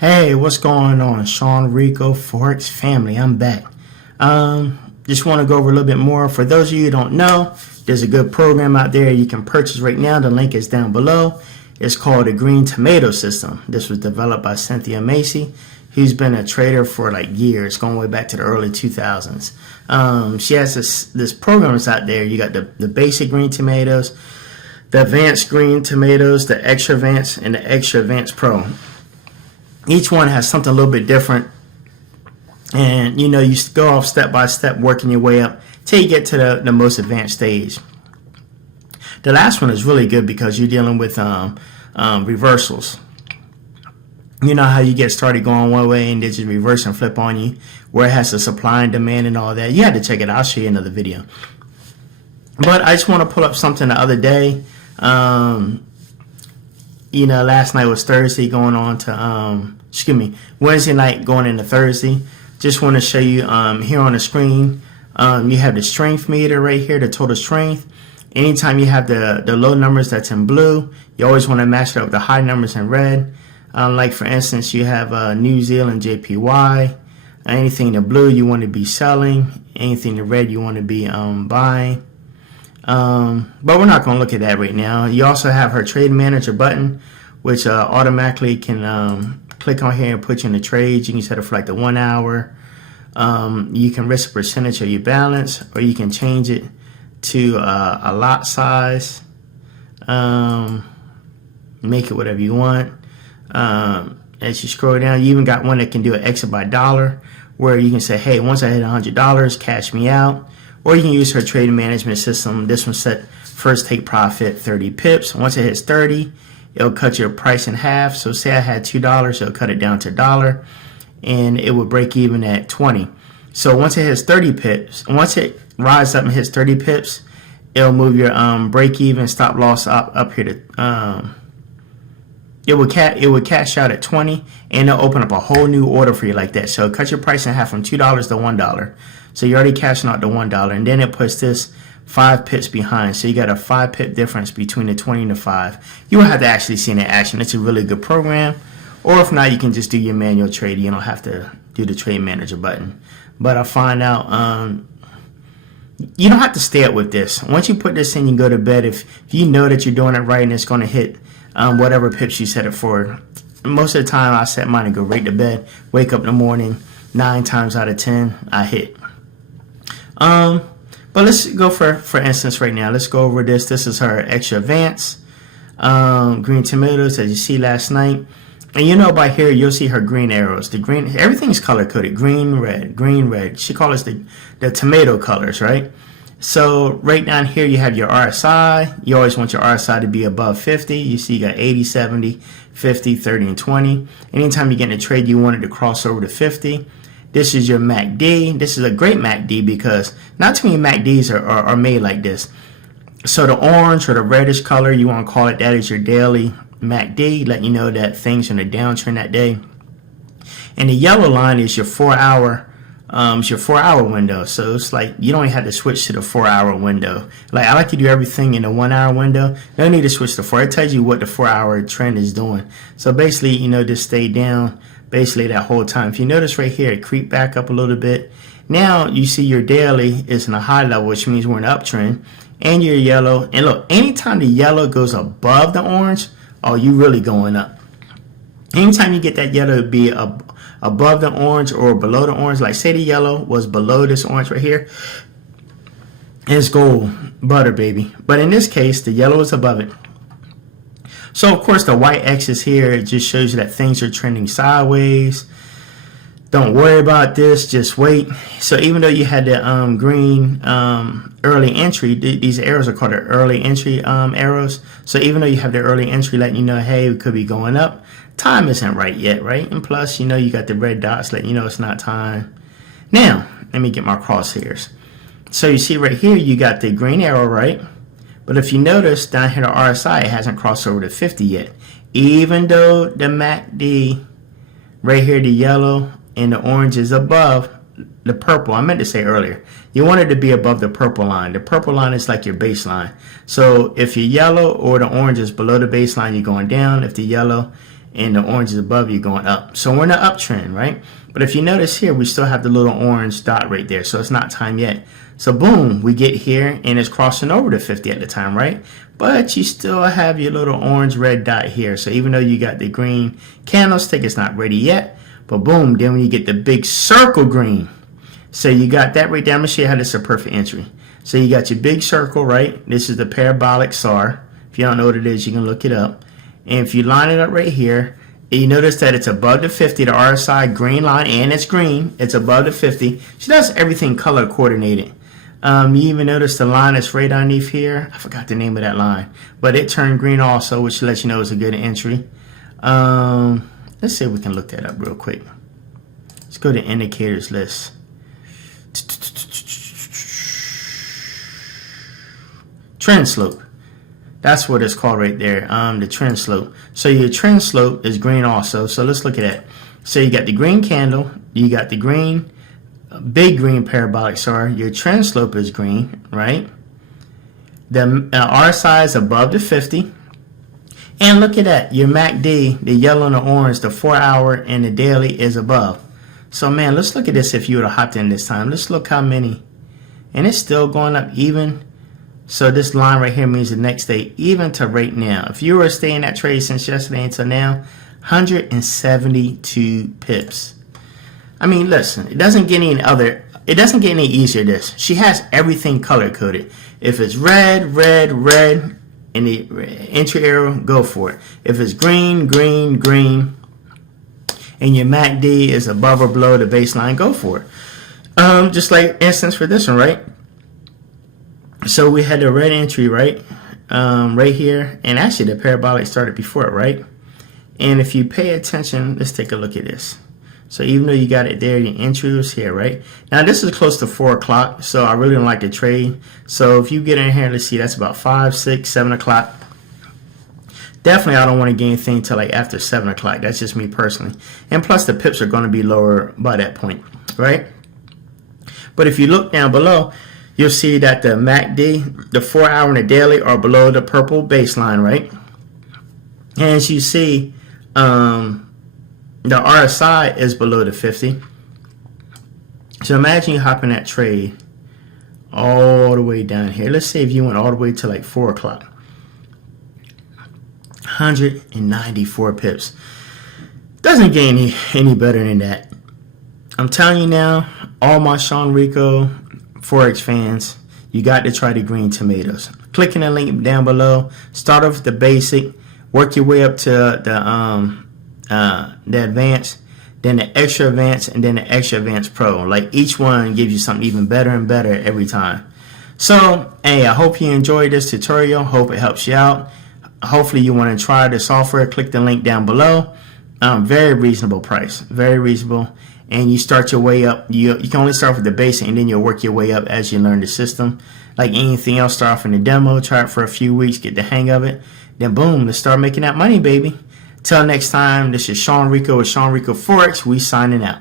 Hey, what's going on? Sean Rico Forex family, I'm back. Just want to go over a little bit more. For those of you who don't know, there's a good program out there you can purchase right now. The link is down below. It's called the Green Tomato System. This was developed by Cynthia Macy, who's been a trader for like years, going way back to the early 2000s. She has this program that's out there. You got the basic green tomatoes, the advanced green tomatoes, the extra advanced, and the extra advanced pro. Each one has something a little bit different, and you go off step by step, working your way up till you get to the most advanced stage. The last one is really good because you're dealing with reversals. You know how you get started going one way and they just reverse and flip on you, where it has the supply and demand and all that. You had to check it out. I'll show you another video. But I just want to pull up something the other day. Last night was Thursday, going on to Wednesday night going into Thursday. Just want to show you here on the screen. You have the strength meter right here, the total strength. Anytime you have the low numbers that's in blue, you always want to match it up with the high numbers in red. Like for instance, you have New Zealand JPY. Anything in the blue you want to be selling. Anything in the red you want to be buying. But we're not going to look at that right now. You also have her trade manager button, which automatically can click on here and put you in the trades. You can set it for like the 1 hour. You can risk a percentage of your balance, or you can change it to a lot size. Make it whatever you want. As you scroll down, you even got one that can do an exit by dollar, where you can say, hey, once I hit $100, cash me out. Or you can use her trade management system. This one set first take profit 30 pips. Once it hits 30, it'll cut your price in half. So say I had $2, it'll cut it down to $1, and it will break even at 20. So once it hits 30 pips, once it rises up and hits 30 pips, it'll move your break even stop loss up here to it would cash out at 20, and it'll open up a whole new order for you like that. So cut your price in half from $2 to $1. So you're already cashing out the $1, and then it puts this 5 pips behind. So you got a 5 pip difference between the 20 and the 5. You will have to actually see it in action. It's a really good program. Or if not, you can just do your manual trade. You don't have to do the trade manager button. But I find out you don't have to stay up with this. Once you put this in, you go to bed. If you know that you're doing it right and it's going to hit whatever pips you set it for. Most of the time I set mine and go right to bed. Wake up in the morning, 9 times out of 10 I hit. But let's go for instance right now. Let's go over this. This is her extra advance green tomatoes, as you see last night. And by here you'll see her green arrows. The green, everything's color coded. Green, red. She calls it the tomato colors, right? So right down here you have your RSI. You always want your RSI to be above 50. You see you got 80, 70, 50, 30, and 20. Anytime you get in a trade, you want it to cross over to 50. This is your MACD. This is a great MACD because not too many MACDs are made like this. So the orange or the reddish color, you want to call it, that is your daily MACD, letting you know that things are in a downtrend that day. And the yellow line is your 4 hour. It's your 4 hour window. So it's like you don't have to switch to the 4 hour window. Like I like to do everything in the 1 hour window. No need to switch to 4. It tells you what the 4 hour trend is doing. So basically, just stay down basically that whole time. If you notice right here, it creep back up a little bit. Now you see your daily is in a high level, which means we're in an uptrend, and your yellow. And look, anytime the yellow goes above the orange, oh, you really going up. Anytime you get that yellow to be above the orange or below the orange, like say the yellow was below this orange right here, it's gold, butter, baby. But in this case, the yellow is above it. So of course the white X's here, it just shows you that things are trending sideways. Don't worry about this, just wait. So even though you had the green early entry, these arrows are called the early entry arrows. So even though you have the early entry letting you know, hey, it could be going up, time isn't right yet, right? And plus, you got the red dots letting you know it's not time. Now, let me get my crosshairs. So you see right here, you got the green arrow, right? But if you notice down here, the RSI, it hasn't crossed over to 50 yet. Even though the MACD, right here, the yellow and the orange is above the purple. I meant to say earlier, you want it to be above the purple line. The purple line is like your baseline. So if your yellow or the orange is below the baseline, you're going down. If the yellow and the orange is above you going up. So we're in an uptrend, right? But if you notice here, we still have the little orange dot right there. So it's not time yet. So boom, we get here and it's crossing over to 50 at the time, right? But you still have your little orange red dot here. So even though you got the green candlestick, it's not ready yet. But boom, then when you get the big circle green. So you got that right there. I'm going to show you how this is a perfect entry. So you got your big circle, right? This is the parabolic SAR. If you don't know what it is, you can look it up. And if you line it up right here, you notice that it's above the 50, the RSI green line, and it's green. It's above the 50. She does everything color coordinated. You even notice the line that's right underneath here. I forgot the name of that line. But it turned green also, which lets you know it's a good entry. Let's see if we can look that up real quick. Let's go to indicators list. Trend slope. That's what it's called right there, the trend slope. So your trend slope is green also. So let's look at that. So you got the green candle, you got the green, big green parabolic SAR. Your trend slope is green, right? The RSI is above the 50. And look at that, your MACD, the yellow and the orange, the 4-hour and the daily is above. So man, let's look at this if you would have hopped in this time. Let's look how many. And it's still going up even. So this line right here means the next day, even to right now. If you were staying that trade since yesterday until now, 172 pips. I mean, listen, it doesn't get any easier this. She has everything color coded. If it's red, red, red, and the entry arrow, go for it. If it's green, green, green, and your MACD is above or below the baseline, go for it. Just like instance for this one, right? So we had the red entry, right? Right here. And actually the parabolic started before it, right? And if you pay attention, let's take a look at this. So even though you got it there, the entry was here, right? Now this is close to 4 o'clock, so I really don't like the trade. So if you get in here, let's see, that's about 5, 6, 7 o'clock. Definitely I don't want to get anything until like after 7 o'clock. That's just me personally. And plus the pips are going to be lower by that point, right? But if you look down below, you'll see that the MACD, the 4-hour and the daily are below the purple baseline, right? And as you see, the RSI is below the 50. So imagine you hop in that trade all the way down here. Let's say if you went all the way to like 4 o'clock. 194 pips. Doesn't get any better than that. I'm telling you now, all my Sean Rico Forex fans, you got to try the green tomatoes. Clicking the link down below. Start off with the basic, work your way up to the advanced, then the extra advanced, and then the extra advanced pro. Like each one gives you something even better and better every time. So, hey, I hope you enjoyed this tutorial. Hope it helps you out. Hopefully you want to try the software. Click the link down below. Very reasonable price, very reasonable. And you start your way up. You can only start with the basic, and then you'll work your way up as you learn the system. Like anything else, start off in the demo, try it for a few weeks, get the hang of it. Then boom, let's start making that money, baby. Till next time, this is Sean Rico with Sean Rico Forex. We signing out.